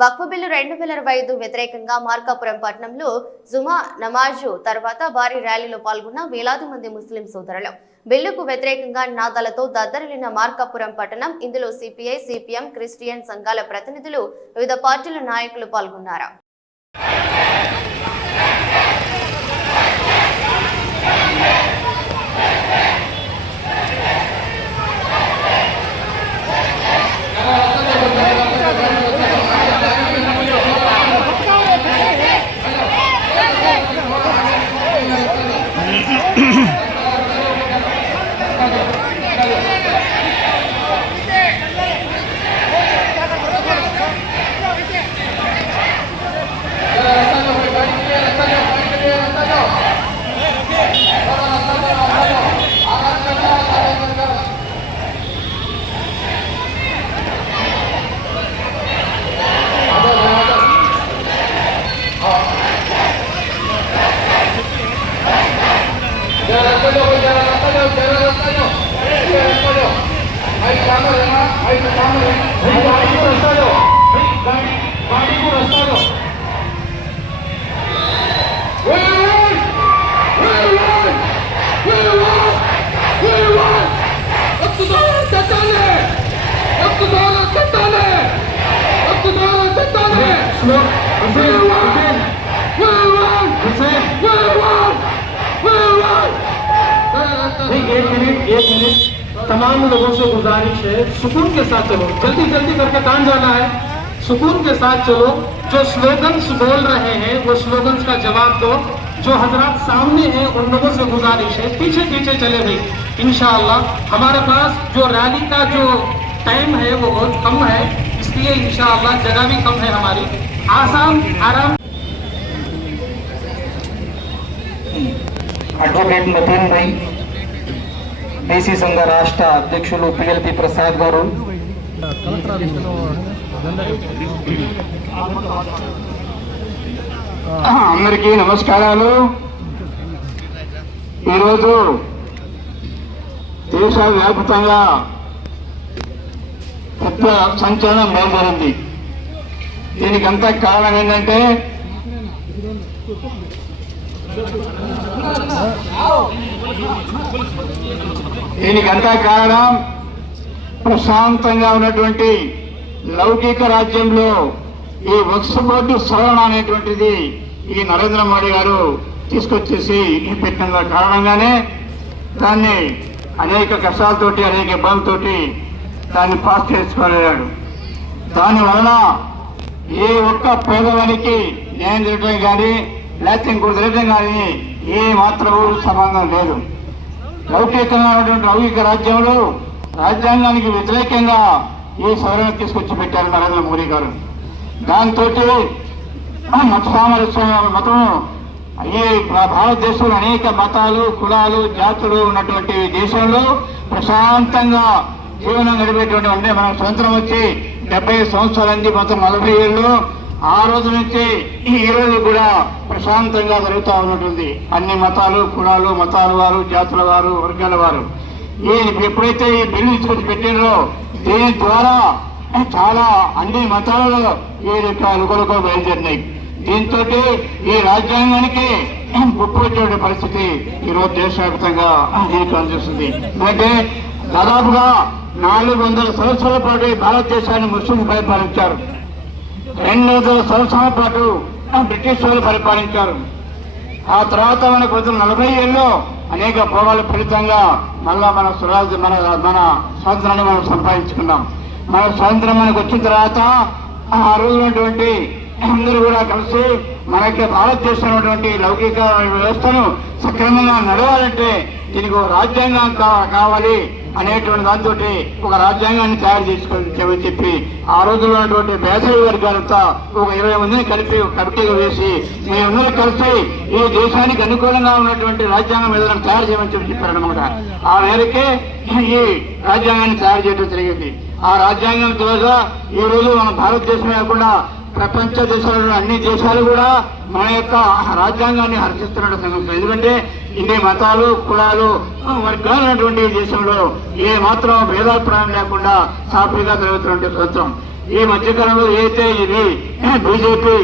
వక్ఫ్ bill రెండు వేల ఇరవై ఐదు వ్యతిరేకంగా మార్కాపురం పట్టణంలో జుమా నమాజు తర్వాత భారీ ర్యాలీలో పాల్గొన్న వేలాది మంది ముస్లిం సోదరులు. బిల్లుకు వ్యతిరేకంగా నాదాలతో దద్దరిల్లిన మార్కాపురం పట్టణం ఇందులో సిపిఐ సిపిఎం క్రిస్టియన్ సంఘాల ప్రతినిధులు వివిధ పార్టీల నాయకులు పాల్గొన్నారు. मेरे तमाम लोगों से गुजारिश है, सुकून के साथ चलो। जल्दी जल्दी करके काम जाना है। सुकून के साथ चलो। जो स्लोगन्स बोल रहे हैं, वो स्लोगन्स का जवाब दो। जो हजरात सामने हैं, उन लोगों से गुजारिश है। पीछे पीछे चले भाई। इन हमारे पास जो रैली का जो टाइम है, वो बहुत कम है। इसलिए इन जगह भी कम है हमारी। आसान, आराम। एडवोकेट मतीन भाई బీసీ సంఘ రాష్ట్ర అధ్యక్షులు పిఎల్పి ప్రసాద్ గారు. అందరికీ నమస్కారాలు. ఈరోజు దేశవ్యాప్తంగా పెద్ద సంచలనం బయలుదేరింది దీనికంతా కారణం ఏంటంటే దీనికంతా కారణం ప్రశాంతంగా ఉన్నటువంటి లౌకిక రాజ్యంలో ఈ వక్స్ బోర్డు సవరణ అనేటువంటిది ఈ నరేంద్ర మోడీ గారు తీసుకొచ్చేసి పెట్టిన కారణంగానే దాన్ని అనేక కష్టాలతోటి అనేక ఇబ్బందులతోటి దాన్ని పాస్ చేసుకోలేడు. దాని వలన ఏ ఒక్క పేదవానికి న్యాయం జరగడం కానీ లేకపోతే ఇంకోటి జరగడం కానీ ఏ మాత్రము సంబంధం లేదు. లౌకికమైనటువంటి లౌకిక రాజ్యంలో రాజ్యాంగానికి వ్యతిరేకంగా ఈ సవరణ తీసుకొచ్చి పెట్టారు నరేంద్ర మోడీ గారు. దాంతో మత సామరస్యం మతం ఈ భారతదేశంలో అనేక మతాలు కులాలు జాతులు ఉన్నటువంటి దేశంలో ప్రశాంతంగా జీవనం గడిపేటువంటి అంటే మనకు స్వతంత్రం వచ్చి డెబ్బై నుంచి మొత్తం నలభై ఏళ్ళు ఆ రోజు నుంచి ఈ రోజు కూడా ప్రశాంతంగా జరుగుతూ ఉన్నట్టుంది అన్ని మతాలు కులాలు మతాల వారు జాతుల వారు వర్గాల వారు. ఈ ఎప్పుడైతే ఈ బిల్లు తీసుకొచ్చి పెట్టినో దీని ద్వారా చాలా అన్ని మతాలలో ఈ యొక్క అనుకూలంగా బయలుదేరినాయి. దీంతో ఈ రాజ్యాంగానికి ముప్పు వచ్చే పరిస్థితి ఈ రోజు దేశవ్యాప్తంగా దీనికి కనిపిస్తుంది అయితే దాదాపుగా నాలుగు వందల సంవత్సరాల పాటు భారతదేశాన్ని ముస్లింలు పరిపాలించారు రెండు వందల సంవత్సరాల పాటు బ్రిటిష్ వాళ్ళు పరిపాలించారు. ఆ తర్వాత మనకు వచ్చిన నలభై ఏళ్ళు అనేక భోగాల ఫలితంగా మళ్ళా మన స్వరాజ్ మన మన స్వాతంత్రాన్ని మనం సంపాదించుకున్నాం. మన స్వాతంత్రం మనకు వచ్చిన తర్వాత ఆ రోజునటువంటి అందరూ కూడా కలిసి మనకి భారతదేశంలో ఉన్నటువంటి లౌకిక వ్యవస్థను సక్రమంగా నడవాలంటే దీనికి రాజ్యాంగం కావాలి. అనేటువంటి దాంతో ఒక రాజ్యాంగాన్ని తయారు చేసుకోవాలని చెప్పి ఆ రోజుల్లో ఉన్నటువంటి వేసవి వర్గాలంతా ఒక ఇరవై మందిని కలిపి కమిటీగా వేసి మేమందరూ కలిసి ఈ దేశానికి అనుకూలంగా ఉన్నటువంటి రాజ్యాంగం ఏదైనా తయారు చేయమని చెప్పి చెప్పారనమాట ఆ మేరకే ఈ రాజ్యాంగాన్ని తయారు చేయడం జరిగింది. ఆ రాజ్యాంగం ద్వారా ఈ రోజు మన భారతదేశమే కాకుండా ప్రపంచ దేశాలలో అన్ని దేశాలు కూడా మన యొక్క రాజ్యాంగాన్ని హర్షిస్తున్నాడు సంఘం ఎందుకంటే ఇన్ని మతాలు కులాలు వర్గాలు ఉన్నటువంటి దేశంలో ఏ మాత్రం భేదాభిప్రాయం లేకుండా సాఫీగా జరుగుతున్నటువంటి ప్రభుత్వం ఈ మధ్యకాలంలో ఏదైతే ఇది బీజేపీ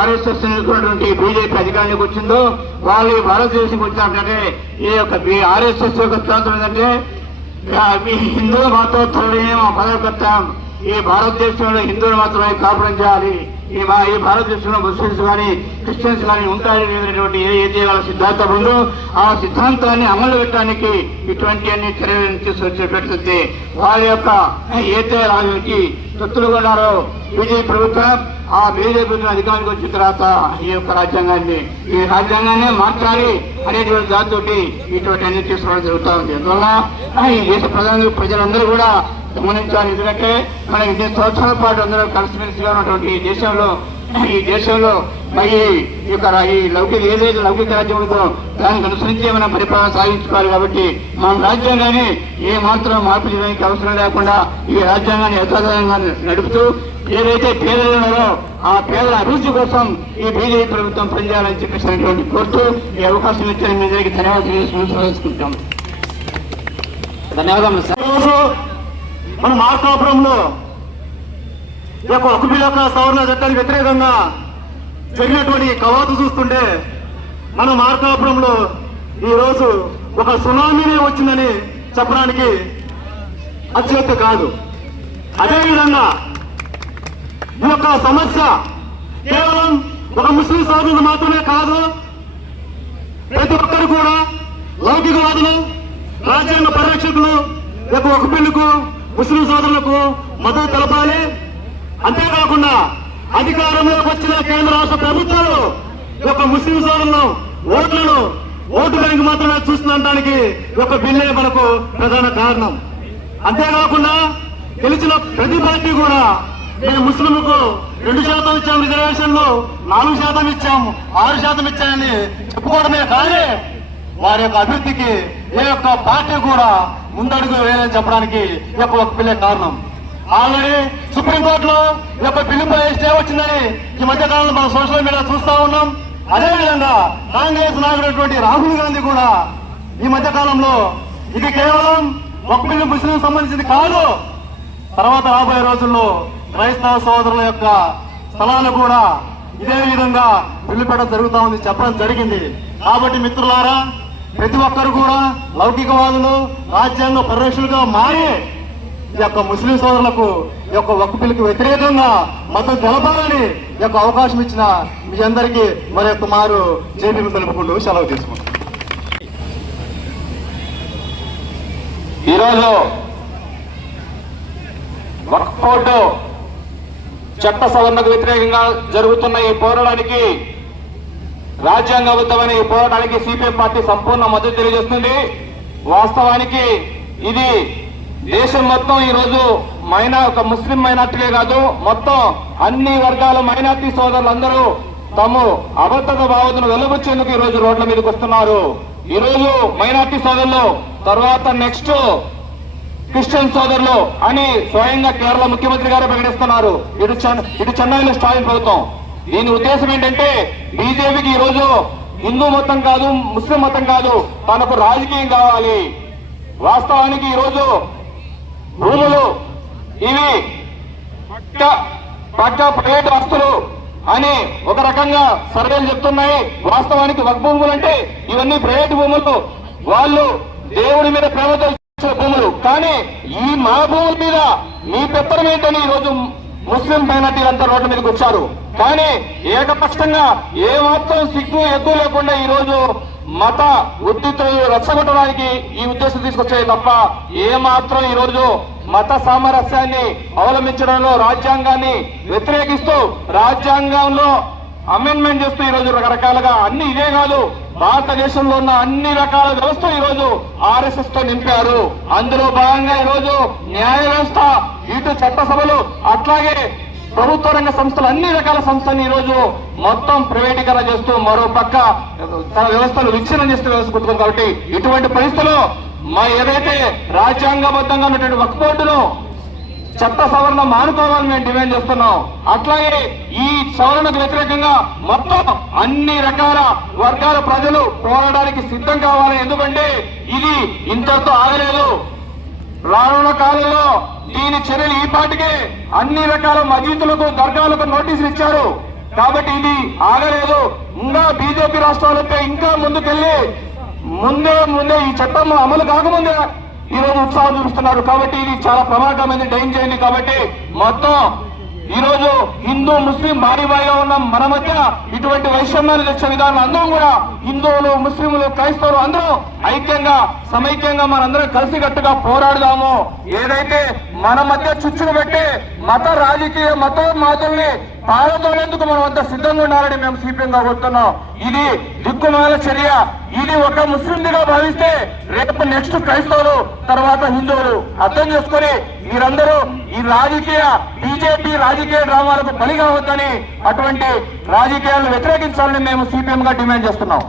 ఆర్ఎస్ఎస్ ఎన్నుకున్నటువంటి బీజేపీ అధికారానికి వచ్చిందో వాళ్ళు భారతదేశం భారతదేశంకి వచ్చినట్టే ఈ యొక్క ఆర్ఎస్ఎస్ యొక్క ప్రాంతం ఏంటంటే హిందువుల హిందువులు మాత్రం త్వరనే మా పదవికర్తాం ఈ భారతదేశంలో హిందువులు మాత్రమే కాపురం చేయాలి. ఈ మా ఈ భారతదేశంలో ముస్లిమ్స్ కానీ క్రిస్టియన్స్ కానీ ఉంటారని అనేటువంటి ఏ అయితే వాళ్ళ సిద్ధాంతం ఉందో ఆ సిద్ధాంతాన్ని అమలు పెట్టడానికి ఇటువంటి అన్ని చర్యలను తీసుకొచ్చేటట్లయితే వారి వాళ్ళ యొక్క ఏతే రాజుకి తొత్తులుగా ఉన్నారో బీజేపీ ప్రభుత్వం ఆ బీజేపీ అధికారానికి వచ్చిన తర్వాత ఈ యొక్క రాజ్యాంగాన్ని ఈ రాజ్యాంగాన్ని మార్చాలి అనేటువంటి దాంతో ఇటువంటి అన్ని తీసుకోవడం జరుగుతూ ఉంది. అందువల్ల ఈ దేశ ప్రజలందరూ కూడా గమనించాలి ఎందుకంటే మన ఇన్ని సంవత్సరాల పాటు అందరూ కలిసిమెలిసిగా ఉన్నటువంటి ఈ దేశంలో ఈ దేశంలో మరి ఈ యొక్క ఈ లౌకిక ఏదైతే లౌకిక రాజ్యం ఉందో దానికి అనుసరించి మనం పరిపాలన సాగించుకోవాలి కాబట్టి మన రాజ్యాంగాన్ని ఏ మాత్రం మార్పు చేయడానికి అవసరం లేకుండా ఈ రాజ్యాంగాన్ని యథాతథంగా నడుపుతూ ఏదైతే పేదలు ఉన్నారో ఆ పేదల అభివృద్ధి కోసం ఈ బీజేపీ ప్రభుత్వం పనిచేయాలని చెప్పేసినటువంటి కోరుతూ ఈ అవకాశం ఇచ్చిన మీ దగ్గరికి ధన్యవాదాలు ధన్యవాదాలు సార్. మన మార్కాపురంలో ఈ యొక్క హక్కు సవరణ చట్టానికి వ్యతిరేకంగా జరిగినటువంటి కవాతు చూస్తుంటే మన మార్కాపురంలో ఈ రోజు ఒక సునామీనే వచ్చిందని చెప్పడానికి అత్యంత కాదు. అదేవిధంగా ఈ యొక్క సమస్య కేవలం ఒక ముస్లిం సోదరులు మాత్రమే కాదు ప్రతి ఒక్కరు కూడా లౌకికవాదులు రాజ్యాంగ పరిరక్షకులు యొక్క ఒక బిల్లుకు ముస్లిం సోదరులకు మద్దతు తెలపాలి. అంతేకాకుండా అధికారంలోకి వచ్చిన కేంద్ర రాష్ట్ర ప్రభుత్వాలు ఈ యొక్క ముస్లిం సోదరులను ఓట్లను ఓటు బ్యాంక్ మాత్రమే చూస్తుండటానికి ఒక బిల్లే మనకు ప్రధాన కారణం. అంతేకాకుండా గెలిచిన ప్రతి పార్టీ కూడా మేము ముస్లింలకు రెండు శాతం ఇచ్చాము రిజర్వేషన్లు నాలుగు శాతం ఇచ్చాము ఆరు శాతం ఇచ్చామని చెప్పుకోవడమే కానీ వారి యొక్క అభివృద్ధికి ఏ యొక్క పార్టీ కూడా ముందడుగు వేయాలని చెప్పడానికి ఈ యొక్క ఒక పిల్లే కారణం. ఆల్రెడీ సుప్రీంకోర్టులో ఈ యొక్క బిల్లుపై స్టే వచ్చిందని ఈ మధ్య కాలంలో మనం సోషల్ మీడియా చూస్తా ఉన్నాం. అదేవిధంగా కాంగ్రెస్ నాయకుడైనటువంటి రాహుల్ గాంధీ కూడా ఈ మధ్య కాలంలో ఇది కేవలం ఒక బిల్లు ముస్లిం సంబంధించింది కాదు. తర్వాత రాబోయే రోజుల్లో క్రైస్తవ సోదరుల యొక్క స్థలాలు కూడా ఇదే విధంగా బిల్లు పెట్టడం జరుగుతా ఉంది చెప్పడం జరిగింది. కాబట్టి మిత్రులారా ప్రతి ఒక్కరు కూడా లౌకికవాదులు రాజ్యాంగ పరిరక్షకులుగా మారి ఈ యొక్క ముస్లిం సోదరులకు ఈ యొక్క ఒక్క వ్యతిరేకంగా మద్దతు తెలపాలని ఈ యొక్క అవకాశం ఇచ్చిన మీ అందరికీ మరి యొక్క మారు జేపీ తెలుపుకుంటూ సెలవు తీసుకుంటాం ఈరోజు వక్ఫ్ బోర్డు చట్ట సవరణకు వ్యతిరేకంగా జరుగుతున్న ఈ పోరాటానికి రాజ్యాంగబద్ధమైన ఈ పోరాటానికి సిపిఎం పార్టీ సంపూర్ణ మద్దతు తెలియజేస్తుంది. వాస్తవానికి ఇది దేశం మొత్తం ఈ రోజు మైనా ఒక ముస్లిం మైనార్టీలే కాదు మొత్తం అన్ని వర్గాల మైనార్టీ సోదరులందరూ తమ అభద్రత భావతను వెలువచ్చేందుకు ఈ రోజు రోడ్ల మీదకి వస్తున్నారు. ఈ రోజు మైనార్టీ సోదరులు తర్వాత నెక్స్ట్ క్రిస్టియన్ సోదరులు అని స్వయంగా కేరళ ముఖ్యమంత్రి గారు ప్రకటిస్తున్నారు. ఇటు ఇటు చెన్నైలో స్టాలిన్ ప్రభుత్వం. దీని ఉద్దేశం ఏంటంటే బీజేపీకి ఈ రోజు హిందూ మతం కాదు ముస్లిం మతం కాదు తనకు రాజకీయం కావాలి. వాస్తవానికి ఈ రోజు భూములు ఇవి పక్క పక్క ప్రైవేట్ ఆస్తులు అని ఒక రకంగా సర్వేలు చెప్తున్నాయి. వాస్తవానికి వక్ భూములు అంటే ఇవన్నీ ప్రైవేట్ భూములు. వాళ్ళు దేవుడి మీద ప్రేమతో భూములు. కానీ ఈ మా భూముల మీద మీ పెత్తనం ఏంటని ఈ రోజు ముస్లిం మైనార్టీలంతా రోడ్ల మీదకి వచ్చారు. కానీ ఏకపక్షంగా ఏ మాత్రం సిగ్గు ఎగ్గు లేకుండా ఈ రోజు మత ఉద్దితులు రచ్చగొట్టడానికి ఈ ఉద్దేశం తీసుకొచ్చాయి తప్ప ఏ మాత్రం ఈ రోజు మత సామరస్యాన్ని అవలంబించడంలో రాజ్యాంగాన్ని వ్యతిరేకిస్తూ రాజ్యాంగంలో అమెండ్మెంట్ చేస్తూ ఈ రోజు రకరకాలుగా అన్ని ఇదే కాదు. భారతదేశంలో ఉన్న అన్ని రకాల వ్యవస్థ ఈ రోజు ఆర్ఎస్ఎస్తో నింపారు. అందులో భాగంగా ఈ రోజు న్యాయ వ్యవస్థ ఇటు చట్టసభలు అట్లాగే ప్రభుత్వ రంగ సంస్థలు అన్ని రకాల సంస్థలను ఈ రోజు మొత్తం ప్రైవేటీకరణ చేస్తూ మరో పక్క తన వ్యవస్థలు విచ్ఛిన్నం చేస్తూ వ్యవస్థ కాబట్టి ఇటువంటి పరిస్థితుల్లో మా ఏదైతే రాజ్యాంగబద్ధంగా ఉన్నటువంటి వక్ఫ్ బోర్డును చట్ట సవరణ మానుకోవాలని మేము డిమాండ్ చేస్తున్నాం. అట్లాగే ఈ సవరణకు వ్యతిరేకంగా మొత్తం అన్ని రకాల వర్గాల ప్రజలు పోరాడడానికి సిద్ధం కావాలి. ఎందుకంటే ఇది ఇంతటితో ఆగలేదు. రానున్న కాలంలో దీని చర్యలు ఈ పాటికే అన్ని రకాల మజీదులకు దర్గాలకు నోటీసులు ఇచ్చారు. కాబట్టి ఇది ఆగలేదు. ఇంకా బీజేపీ రాష్ట్రాలకు ఇంకా ముందుకెళ్ళి ముందే ముందే ఈ చట్టం అమలు కాకముందే ఈ రోజు ఉత్సాహం చూపిస్తున్నారు. కాబట్టి ఇది చాలా ప్రమాదకరమైనది డైన్ చేయండి. కాబట్టి మొత్తం ఈ రోజు హిందూ ముస్లిం భారీ భారీగా ఉన్న మన మధ్య ఇటువంటి వైషమ్యాన్ని తెచ్చే విధానం అందరం కూడా హిందువులు ముస్లింలు క్రైస్తవులు అందరూ ఐక్యంగా సమైక్యంగా మనందరం కలిసికట్టుగా పోరాడదాము. ఏదైతే మన మధ్య చుచ్చులు పెట్టి మత రాజకీయ మత మాతల్ని పాల్గొనేందుకు మనం అంతా సిద్ధంగా ఉండాలని మేము సిపిఎం కోరుతున్నాం? ఇది దిక్కుమాల చర్య. ఇది ఒక ముస్లిందిగా భావిస్తే రేపు నెక్స్ట్ క్రైస్తవులు తర్వాత హిందువులు. అర్థం చేసుకొని మీరందరూ ఈ రాజకీయ బీజేపీ రాజకీయ డ్రామాలకు బలిగా వద్దని అటువంటి రాజకీయాలను వ్యతిరేకించాలని మేము సిపిఎం గా డిమాండ్ చేస్తున్నాం.